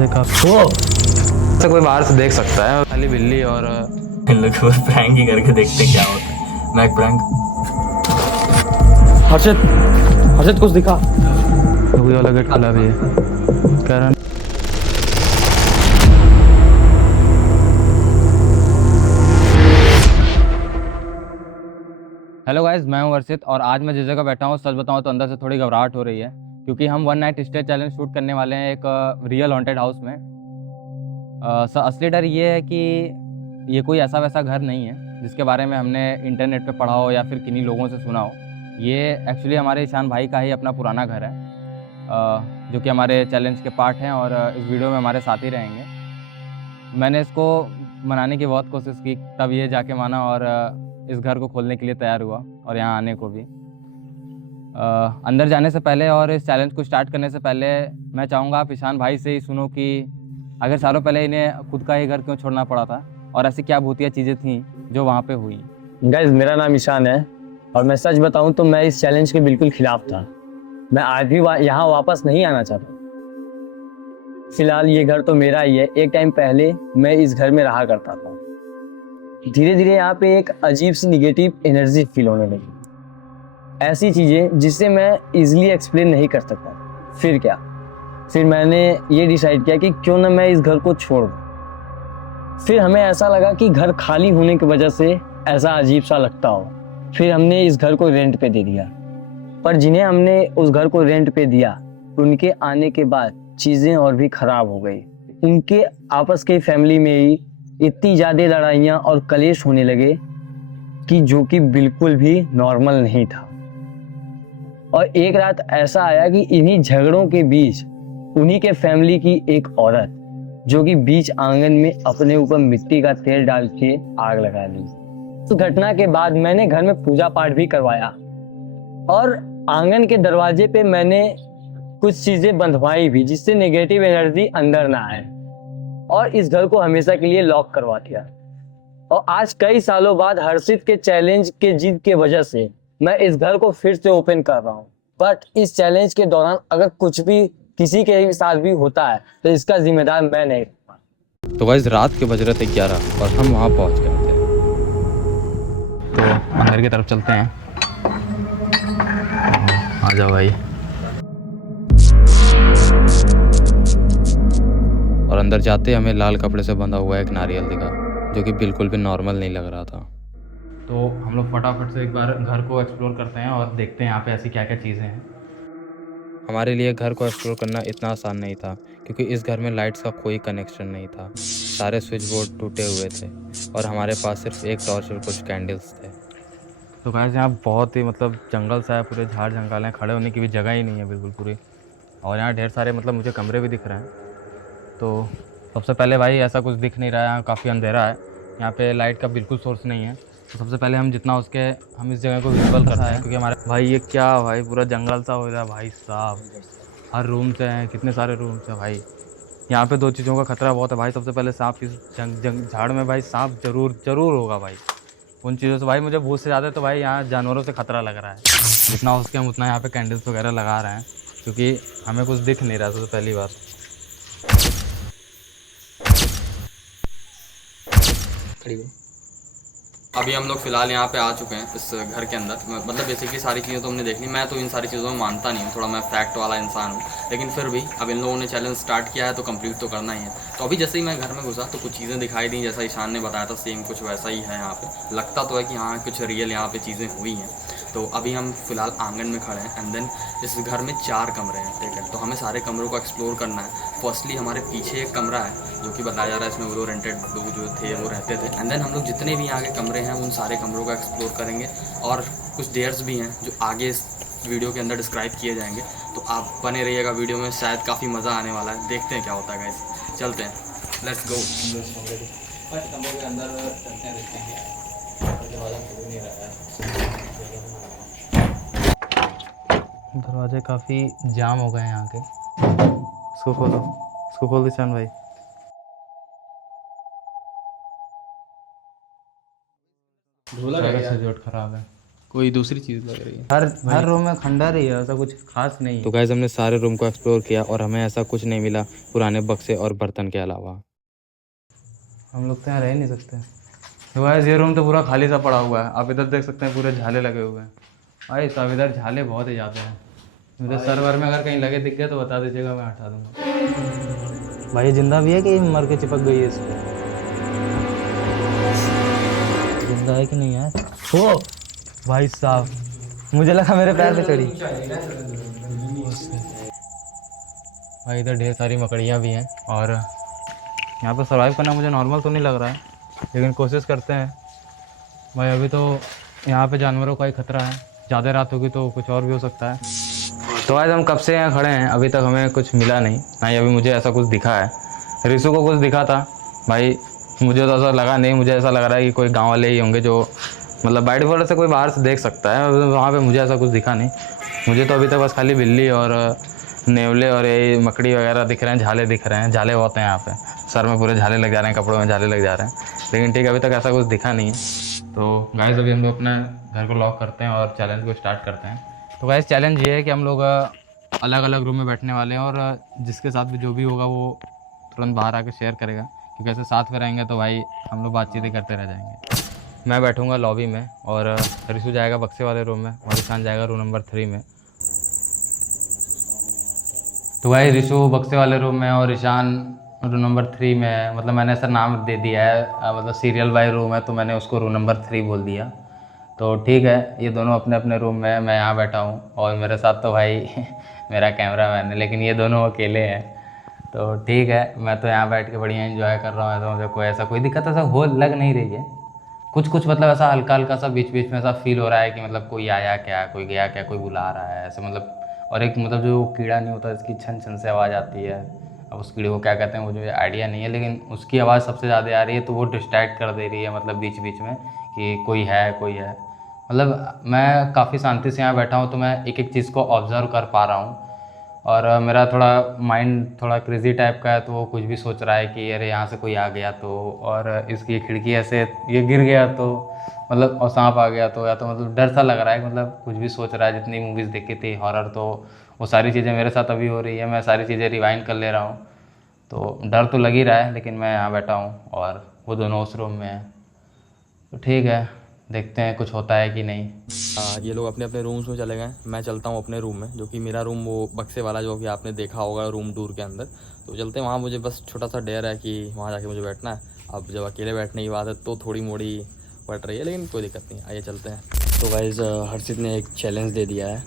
दरवाजे का तो कोई बाहर से देख सकता है, खाली बिल्ली और इन लोग को प्रैंक ही करके देखते क्या होता है। मैं प्रैंक हर्षित हर्षित कुछ दिखा। वही वाला गेट खुला भी है कारण। हेलो गाइस, मैं हूं वर्षित और आज मैं जिस जगह बैठा हूं सच बताऊं तो अंदर से थोड़ी घबराहट हो रही है क्योंकि हम one night stay challenge shoot करने वाले हैं एक रियल हॉन्टेड हाउस में। असली डर ये है कि ये कोई ऐसा वैसा घर नहीं है जिसके बारे में हमने इंटरनेट पे पढ़ा हो या फिर किन्हीं लोगों से सुना हो। ये एक्चुअली हमारे ईशान भाई का ही अपना पुराना घर है, जो कि हमारे चैलेंज के पार्ट हैं और इस वीडियो में हमारे साथ ही रहेंगे। मैंने इसको मनाने की बहुत कोशिश की, तब ये जाके माना और इस घर को खोलने के लिए तैयार हुआ और यहाँ आने को भी। अंदर जाने से पहले और इस चैलेंज को स्टार्ट करने से पहले मैं चाहूँगा आप ईशान भाई से ही सुनो कि आखिर सालों पहले इन्हें खुद का ही घर क्यों छोड़ना पड़ा था और ऐसी क्या भूतिया चीज़ें थीं जो वहाँ पे हुई। गाइस, मेरा नाम ईशान है और मैं सच बताऊं तो मैं इस चैलेंज के बिल्कुल खिलाफ था। मैं आज भी यहाँ वापस नहीं आना चाहता। फिलहाल ये घर तो मेरा ही है। एक टाइम पहले मैं इस घर में रहा करता था। धीरे धीरे यहाँ पे एक अजीब सी निगेटिव एनर्जी फील होने लगी। ऐसी चीजें जिससे मैं इजीली एक्सप्लेन नहीं कर सकता। फिर मैंने ये डिसाइड किया कि क्यों ना मैं इस घर को छोड़ दूं। फिर हमें ऐसा लगा कि घर खाली होने की वजह से ऐसा अजीब सा लगता हो। फिर हमने इस घर को रेंट पे दे दिया। पर जिन्हें हमने उस घर को रेंट पे दिया उनके आने के बाद चीजें और भी खराब हो गई। उनके आपस के फैमिली में ही इतनी ज्यादा लड़ाइयाँ और कलेश होने लगे कि जो कि बिल्कुल भी नॉर्मल नहीं था। और एक रात ऐसा आया कि इन्हीं झगड़ों के बीच उन्हीं के फैमिली की एक औरत जो कि बीच आंगन में अपने ऊपर मिट्टी का तेल डाल के आग लगा दी। उस घटना के बाद मैंने घर में पूजा पाठ भी करवाया और आंगन के दरवाजे पे मैंने कुछ चीजें बंधवाई भी जिससे नेगेटिव एनर्जी अंदर ना आए और इस घर को हमेशा के लिए लॉक करवा दिया। और आज कई सालों बाद हर्षित के चैलेंज के जिद के वजह से मैं इस घर को फिर से ओपन कर रहा हूँ। बट इस चैलेंज के दौरान अगर कुछ भी किसी के साथ भी होता है तो इसका जिम्मेदार मैं नहीं। तो गाइस, रात के बज रहे थे 11 और हम वहाँ पहुँच गए थे। तो अंदर की तरफ चलते हैं। आ जाओ भाई। और अंदर जाते हमें लाल कपड़े से बंधा हुआ एक नारियल दिखा जो कि बिल्कुल भी नॉर्मल नहीं लग रहा था। तो हम लोग फटाफट से एक बार घर को एक्सप्लोर करते हैं और देखते हैं यहाँ पे ऐसी क्या क्या चीज़ें हैं। हमारे लिए घर को एक्सप्लोर करना इतना आसान नहीं था क्योंकि इस घर में लाइट्स का कोई कनेक्शन नहीं था। सारे स्विच बोर्ड टूटे हुए थे और हमारे पास सिर्फ एक टॉर्च और कुछ कैंडल्स थे। तो गाइस, यहाँ बहुत ही जंगल सा है, पूरे झाड़ जंगल हैं, खड़े होने की भी जगह ही नहीं है बिल्कुल पूरी। और यहाँ ढेर सारे मुझे कमरे भी दिख रहे हैं। तो सबसे पहले भाई ऐसा कुछ दिख नहीं रहा है, यहाँ काफ़ी अंधेरा है, यहाँ पे लाइट का बिल्कुल सोर्स नहीं है। तो सबसे पहले हम जितना उसके हम इस जगह को विजुअल करते हैं क्योंकि हमारे भाई ये क्या भाई पूरा जंगल सा हो रहा है भाई साहब। हर रूम से हैं, कितने सारे रूम से भाई। यहाँ पे दो चीज़ों का खतरा बहुत है भाई। सबसे पहले सांप, इस झाड़ में भाई सांप जरूर होगा भाई। उन चीज़ों से भाई मुझे भूत से ज़्यादा तो भाई यहाँ जानवरों से खतरा लग रहा है। जितना हो सके हम उतना यहाँ पे कैंडल्स वगैरह लगा रहे हैं क्योंकि हमें कुछ दिख नहीं रहा सबसे पहली बार। अभी हम लोग फ़िलहाल यहाँ पे आ चुके हैं इस घर के अंदर। मतलब बेसिकली सारी चीज़ें तो हमने देख ली। मैं तो इन सारी चीज़ों में मानता नहीं हूँ, थोड़ा मैं फैक्ट वाला इंसान हूँ, लेकिन फिर भी अब इन लोगों ने चैलेंज स्टार्ट किया है तो कंप्लीट तो करना ही है। तो अभी जैसे ही मैं घर में घुसा तो कुछ चीज़ें दिखाई दी, जैसा ईशान ने बताया था सेम कुछ वैसा ही है यहाँ पे। लगता तो है कि हाँ कुछ रियल यहाँ पे चीज़ें हुई हैं। तो अभी हम फ़िलहाल आंगन में खड़े हैं एंड देन इस घर में 4 कमरे हैं, ठीक है। तो हमें सारे कमरों को एक्सप्लोर करना है। फर्स्टली हमारे पीछे एक कमरा है जो कि बताया जा रहा है इसमें वो रेंटेड लोग जो थे वो रहते थे। एंड देन हम लोग जितने भी आगे कमरे हैं उन सारे कमरों को एक्सप्लोर करेंगे और कुछ डेयर्स भी हैं जो आगे इस वीडियो के अंदर डिस्क्राइब किए जाएंगे। तो आप बने रहिएगा वीडियो में, शायद काफ़ी मज़ा आने वाला है। देखते हैं क्या होता है गाइस, चलते हैं, लेट्स गो। कमरे के अंदर चलते हैं, देखते हैं। दरवाजे काफ़ी जाम हो गए हैं यहाँ के। इसको खोल दो ईशान भाई। ढोलक सारा है यार। सजावट खराब है। कोई दूसरी चीज़ लग रही है। हर रूम में खंडर ही है, ऐसा कुछ खास नहीं है। तो गाइस हमने सारे रूम को एक्सप्लोर किया और हमें ऐसा कुछ नहीं मिला पुराने बक्से और बर्तन के अलावा। हम लोग तो यहाँ रह नहीं सकते। तो गाइस ये रूम तो पूरा खाली सा पड़ा हुआ है। आप इधर देख सकते हैं पूरे झाले लगे हुए हैं। भाई साहब इधर झाले बहुत ही ज़्यादा हैं। मेरे सर्वर में अगर कहीं लगे दिख गए तो बता दीजिएगा, मैं हटा दूँगा। भाई जिंदा भी है कि मर के चिपक गई है इस पर? जिंदा है कि नहीं है? ओ भाई साहब मुझे लगा मेरे पैर पे चढ़ी। भाई इधर ढेर सारी मकड़ियाँ भी हैं और यहाँ पर सर्वाइव करना मुझे नॉर्मल तो नहीं लग रहा है, लेकिन कोशिश करते हैं। भाई अभी तो यहाँ पे जानवरों का ही खतरा है, ज़्यादा रात होगी तो कुछ और भी हो सकता है। तो आज हम कब से यहाँ खड़े हैं, अभी तक हमें कुछ मिला नहीं, ना ही अभी मुझे ऐसा कुछ दिखा है। रिसु को कुछ दिखा था भाई, मुझे तो ऐसा लगा नहीं। मुझे ऐसा लग रहा है कि कोई गांव वाले ही होंगे जो मतलब बाइट वोल्डर से कोई बाहर से देख सकता है। वहाँ पे मुझे ऐसा कुछ दिखा नहीं। मुझे तो अभी तक बस खाली बिल्ली और नेवले और ये मकड़ी वगैरह दिख रहे हैं, झाले दिख रहे हैं। झाले होते हैं यहाँ पे, सर में पूरे झाले लग जा रहे हैं, कपड़ों में झाले लग जा रहे हैं, लेकिन ठीक है अभी तक ऐसा कुछ दिखा नहीं है। तो गाइस अभी हम लोग अपने घर को लॉक करते हैं और चैलेंज को स्टार्ट करते हैं। तो गाइस चैलेंज ये है कि हम लोग अलग अलग रूम में बैठने वाले हैं और जिसके साथ भी जो भी होगा वो तुरंत बाहर आके शेयर करेगा, क्योंकि ऐसे साथ में रहेंगे तो भाई हम लोग बातचीत ही करते रह जाएंगे। मैं बैठूंगा लॉबी में और रिशु जाएगा बक्से वाले रूम में और ईशान जाएगा रूम नंबर 3 में। तो भाई रिशु बक्से वाले रूम में और ईशान रूम नंबर 3 में है। मतलब मैंने ऐसा नाम दे दिया है, मतलब सीरियल बाय रूम है तो मैंने उसको रूम नंबर 3 बोल दिया। तो ठीक है, ये दोनों अपने अपने रूम में है, मैं यहाँ बैठा हूँ और मेरे साथ तो भाई मेरा कैमरा मैन है, लेकिन ये दोनों अकेले हैं। तो ठीक है, मैं तो यहाँ बैठ के बढ़िया एंजॉय कर रहा हूँ। तो मुझे कोई ऐसा कोई दिक्कत ऐसा हो लग नहीं रही है। कुछ कुछ मतलब ऐसा हल्का हल्का सा बीच बीच में ऐसा फील हो रहा है कि मतलब कोई आया क्या, कोई गया क्या, कोई बुला रहा है ऐसे मतलब। और एक मतलब जो कीड़ा नहीं होता इसकी छन छन से आवाज़ आती है, अब उस कीड़े को क्या कहते हैं मुझे आइडिया नहीं है, लेकिन उसकी आवाज़ सबसे ज़्यादा आ रही है। तो वो डिस्ट्रैक्ट कर दे रही है मतलब बीच बीच में कि कोई है कोई है। मतलब मैं काफ़ी शांति से यहाँ बैठा हूँ तो मैं एक एक चीज़ को ऑब्ज़र्व कर पा रहा हूँ। और मेरा थोड़ा माइंड थोड़ा क्रेज़ी टाइप का है, तो वो कुछ भी सोच रहा है कि अरे यहाँ से कोई आ गया तो, और इसकी खिड़की ऐसे ये गिर गया तो मतलब, और सांप आ गया तो, या तो मतलब डर सा लग रहा है। मतलब कुछ भी सोच रहा है। जितनी मूवीज़ देखी थी हॉरर, तो वो सारी चीज़ें मेरे साथ अभी हो रही है। मैं सारी चीज़ें रिवाइंड कर ले रहा हूँ, तो डर तो लग ही रहा है। लेकिन मैं यहाँ बैठा हूँ और वो दोनों उस रूम में हैं, तो ठीक है, देखते हैं कुछ होता है कि नहीं। ये लोग अपने अपने रूम्स में चले गए। मैं चलता हूँ अपने रूम में, जो कि मेरा रूम वो बक्से वाला जो कि आपने देखा होगा रूम टूर के अंदर। तो चलते हैं वहाँ। मुझे बस छोटा सा डर है कि वहाँ जाके मुझे बैठना है। अब जब अकेले बैठने की बात है तो थोड़ी मोड़ी पड़ रही है, लेकिन कोई दिक्कत नहीं। आइए चलते हैं। तो गाइस हर्षित ने एक चैलेंज दे दिया है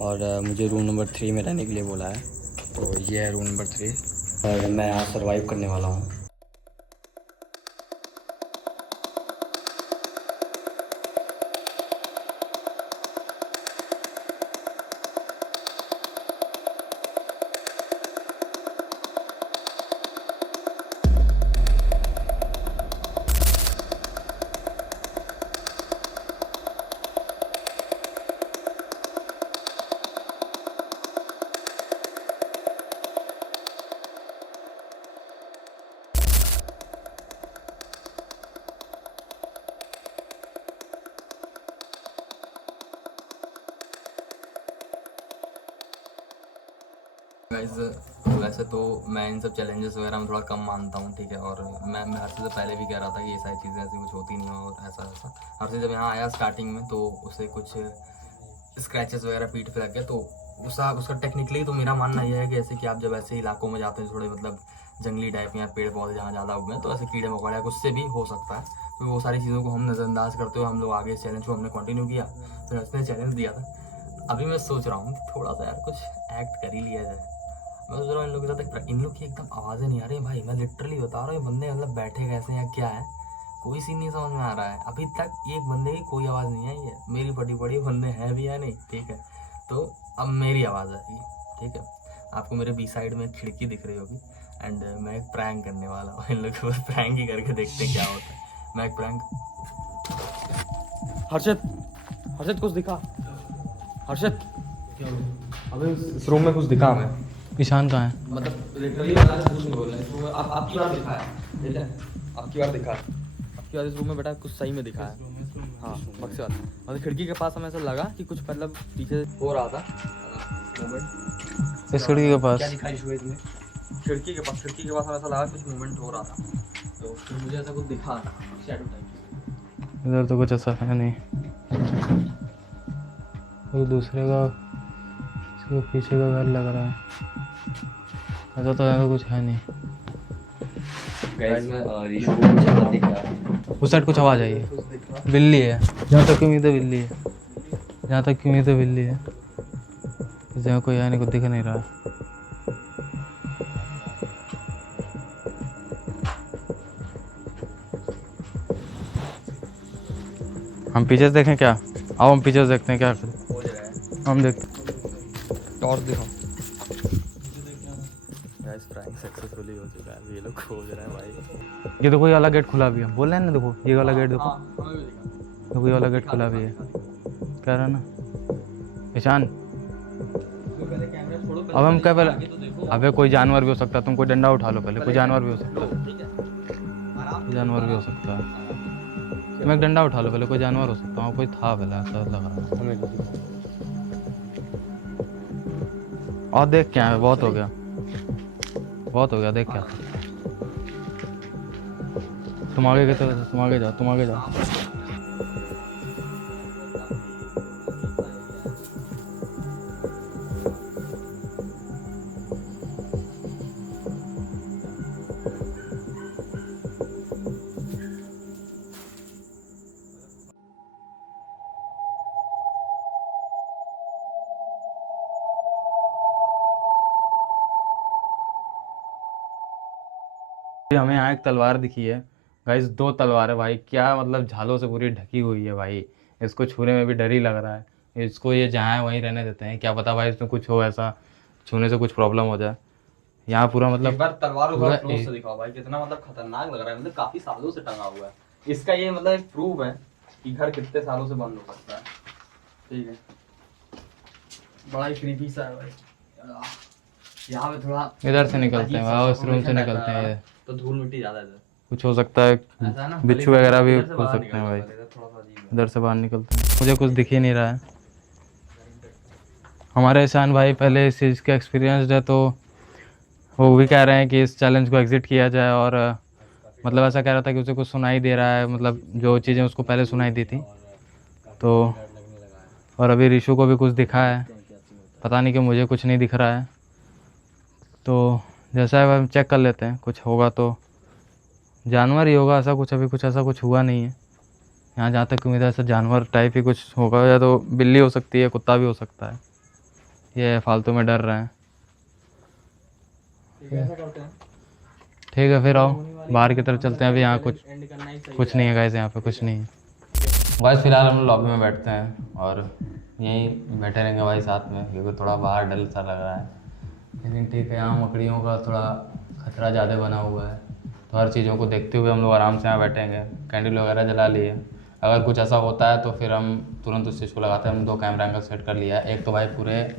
और मुझे रूम नंबर 3 में रहने के लिए बोला है। तो ये है रूम नंबर 3 और मैं यहाँ सर्वाइव करने वाला हूँ। गाइस वैसे तो मैं इन सब चैलेंजेस वगैरह में थोड़ा कम मानता हूँ, ठीक है। और मैं हर से पहले भी कह रहा था कि ये सारी चीज़ें ऐसी कुछ होती नहीं हो और ऐसा ऐसा। हर से जब यहाँ आया स्टार्टिंग में तो उसे कुछ स्क्रैचेस वगैरह पीठ पे लग गया। तो उसका टेक्निकली तो मेरा मानना यह है कि ऐसे कि आप जब ऐसे इलाकों में जाते हैं थोड़े मतलब जंगली टाइप या पेड़ पौधे जहाँ ज़्यादा उगे हैं, तो ऐसे कीड़े मकोड़े उससे भी हो सकता है। तो वो सारी चीज़ों को हम नज़रअंदाज करते हुए हम लोग आगे इस चैलेंज को हमने कंटिन्यू किया। फिर उसने चैलेंज दिया था। अभी मैं सोच रहा हूँ थोड़ा सा यार कुछ एक्ट कर ही लिया जाए। मैं सोच रहा हूँ इन लोगों के साथ इन लोग की एकदम आवाज़ें नहीं आ रही भाई। मैं लिटरली बता रहा हूँ, ये बंदे मतलब बैठे कैसे या क्या है, कोई सीन नहीं समझ में आ रहा है। अभी तक एक बंदे की कोई आवाज़ नहीं आई है। मेरी बड़ी बड़ी बंदे हैं भी या नहीं, ठीक है। तो अब मेरी आवाज़ आएगी, ठीक है। आपको मेरे बी साइड में खिड़की दिख रही होगी एंड मैं एक प्रैंक करने वाला हूँ। इन लोग के पास प्रैंक ही करके देखते हैं क्या होता है। मैं एक प्रैंक। हर्षित कुछ दिखा। हर्षित अबे इस रूम में कुछ दिखा हमें। ईशान कहाँ है? मतलब लिटरली कुछ नहीं बोल रहे हैं। आपकी बार दिखा है, ठीक है। आपकी बार दिखा, आपकी बार इस रूम में बैठा कुछ सही में दिखा है। हाँ बक्से वाला, मतलब खिड़की के पास हमें ऐसा लगा कि कुछ मतलब पीछे हो रहा था मूवमेंट। इस खिड़की के पास क्या दिखाई हुई तुम्हें? खिड़की के पास हमें ऐसा लगा कुछ मूवमेंट हो रहा था, तो फिर मुझे ऐसा कुछ दिखा शैडो टाइप। इधर तो कुछ ऐसा है नहीं, कोई दूसरे का इसके पीछे का घर लग रहा है, ऐसा तो यहाँ कुछ है नहीं। गाइस मैं ऋषु को कुछ ऐसा दिख रहा है। उस साइड कुछ आवाज़ आई है, बिल्ली है, जहाँ तक की उम्मीद है बिल्ली है, जहाँ तक की उम्मीद है बिल्ली है, जहाँ कोई है नहीं, कुछ दिख नहीं रहा। हम पीछे से देखें क्या? आओ हम पीछे से देखते हैं क्या करें। हम देखते टॉर्च दिखाओ। गाइस प्रैंक सक्सेसफुली हो चुका है, ये लोग खोज रहे हैं भाई। ये देखो, ये वाला गेट खुला भी है, बोल रहे हैं ना, देखो ये वाला गेट देखो, हमें भी दिखा। देखो ये वाला गेट खुला भी है, कह रहा है ना ईशान। अब हम क्या पहले, अबे कोई जानवर भी हो सकता है, तुम कोई डंडा उठा लो पहले, कोई जानवर भी हो सकता है, जानवर भी हो सकता है, तुम एक डंडा उठा लो पहले, कोई जानवर हो सकता है, कोई था पहले ऐसा लग रहा है। हमें तो दिखा। और देख क्या है, बहुत हो गया, बहुत हो गया, देख क्या। तुम आगे की तरफ, तुम आगे जाओ, तुम आगे जाओ। हमें यहाँ एक तलवार दिखी है गाइस, 2 तलवार है भाई, क्या मतलब झालों से पूरी ढकी हुई है भाई, इसको छूने में भी डर ही लग रहा है। इसको ये जहाँ है वहीं रहने देते हैं, क्या पता भाई इसमें कुछ हो ऐसा, छूने से कुछ प्रॉब्लम हो जाए। यहाँ पूरा एक मतलब बार तलवार पूरा क्लोज से दिखाओ भाई, कितना मतलब खतरनाक लग रहा है, मतलब काफी सालों से टंगा हुआ है। इसका ये मतलब एक प्रूफ है कि घर कितने सालों से बंद हो सकता है। ठीक है, बड़ा ही क्रीपी सा है भाई। यहाँ पे थोड़ा इधर से निकलते हैं भाई, इस रूम से निकलते हैं, तो धूल मिट्टी ज्यादा है इधर। कुछ हो सकता है, ऐसा है ना, बिच्छू वगैरह भी इधर से हो बाहर सकते हैं भाई। निकलना पड़ेगा, थोड़ा सा अजीब है। इधर से बाहर निकलते हैं, मुझे कुछ दिख ही नहीं रहा है। हमारे ईशान भाई पहले इस चीज़ के एक्सपीरियंसड है, तो वो भी कह रहे हैं कि इस चैलेंज को एग्जिट किया जाए, और मतलब ऐसा कह रहा था कि उसे कुछ सुनाई दे रहा है, मतलब जो चीज़ें उसको पहले सुनाई दी थी, तो और अभी ऋषु को भी कुछ दिखा है, पता नहीं कि मुझे कुछ नहीं दिख रहा है। तो जैसा है हम चेक कर लेते हैं, कुछ होगा तो जानवर ही होगा, ऐसा कुछ अभी कुछ ऐसा कुछ हुआ नहीं है यहाँ, जहाँ तक उम्मीद है ऐसा जानवर टाइप ही कुछ होगा, या तो बिल्ली हो सकती है, कुत्ता भी हो सकता है, ये फालतू में डर रहे हैं। ठीक है फिर आओ बाहर की तरफ चलते हैं, अभी यहाँ कुछ नहीं है गाइस, यहाँ पे कुछ नहीं है गाइस। फिलहाल हम लोग लॉबी में बैठते हैं और यहीं बैठे रहेंगे भाई साथ में, क्योंकि थोड़ा बाहर डर सा लग रहा है, लेकिन ठीक है, यहाँ मकड़ियों का थोड़ा खतरा ज़्यादा बना हुआ है, तो हर चीज़ों को देखते हुए हम लोग आराम से यहाँ बैठेंगे, कैंडल वगैरह जला लिए। अगर कुछ ऐसा होता है तो फिर हम तुरंत उस चीज़ को लगाते हैं। हम 2 कैमरा एंगल सेट कर लिया है, एक तो भाई पूरे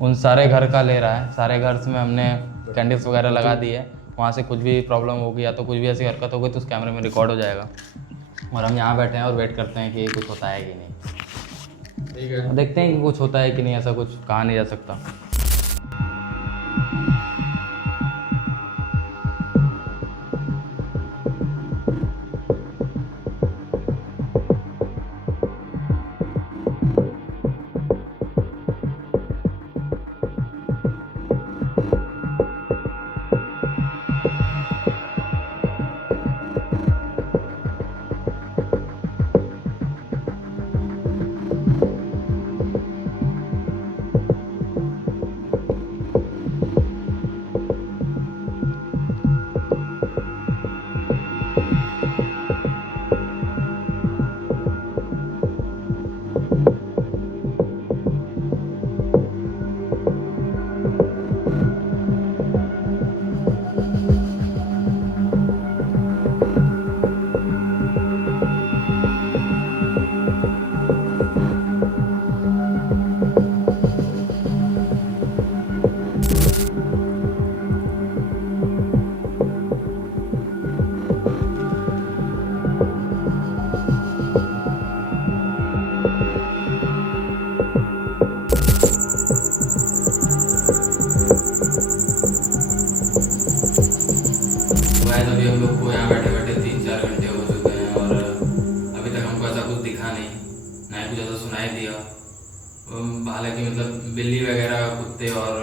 उन सारे घर का ले रहा है, सारे घर में हमने कैंडल्स वगैरह लगा दी है, वहाँ से कुछ भी प्रॉब्लम होगी या तो कुछ भी ऐसी हरकत होगी तो उस कैमरे में रिकॉर्ड हो जाएगा। और हम यहाँ बैठे हैं और वेट करते हैं कि कुछ होता है कि नहीं। ठीक है, देखते हैं कि कुछ होता है कि नहीं, ऐसा कुछ कहा नहीं जा सकता। कुत्ते और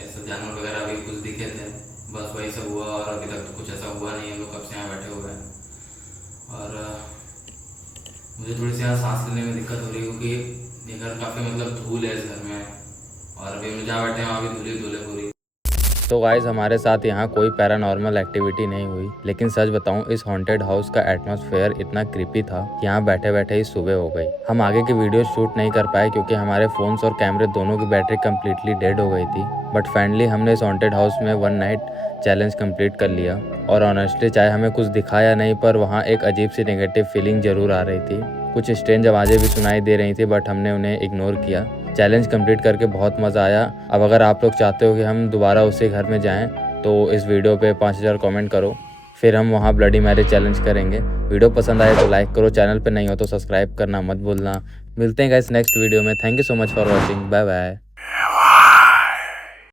ऐसे जानवर वगैरह भी कुछ दिखे थे, बस वही सब हुआ और अभी तक तो कुछ ऐसा हुआ नहीं। हम लोग कब से यहाँ बैठे हुए हैं और मुझे थोड़ी सी यहाँ सांस लेने में दिक्कत हो रही है क्योंकि ये घर काफ़ी मतलब धूल है इस घर में, और अभी हम जहाँ बैठे हैं वहाँ भी धूल ही धूल है पूरी। तो गाइज़ हमारे साथ यहाँ कोई पैरानॉर्मल एक्टिविटी नहीं हुई, लेकिन सच बताऊँ इस हॉन्टेड हाउस का एटमॉस्फेयर इतना क्रीपी था कि यहाँ बैठे बैठे ही सुबह हो गई। हम आगे की वीडियो शूट नहीं कर पाए क्योंकि हमारे फ़ोन्स और कैमरे दोनों की बैटरी कम्प्लीटली डेड हो गई थी। बट फाइनली हमने इस हॉन्टेड हाउस में 1 नाइट चैलेंज कंप्लीट कर लिया। और ऑनेस्टली चाहे हमें कुछ दिखाया नहीं, पर वहाँ एक अजीब सी नेगेटिव फीलिंग ज़रूर आ रही थी। कुछ स्ट्रेंज आवाज़ें भी सुनाई दे रही थी, बट हमने उन्हें इग्नोर किया। चैलेंज कंप्लीट करके बहुत मज़ा आया। अब अगर आप लोग चाहते हो कि हम दोबारा उसी घर में जाएं तो इस वीडियो पे 5000 कमेंट करो, फिर हम वहाँ ब्लडी मैरिज चैलेंज करेंगे। वीडियो पसंद आए तो लाइक करो, चैनल पे नहीं हो तो सब्सक्राइब करना मत भूलना। मिलते हैं गाइस नेक्स्ट वीडियो में। Thank you so much for watching, bye bye.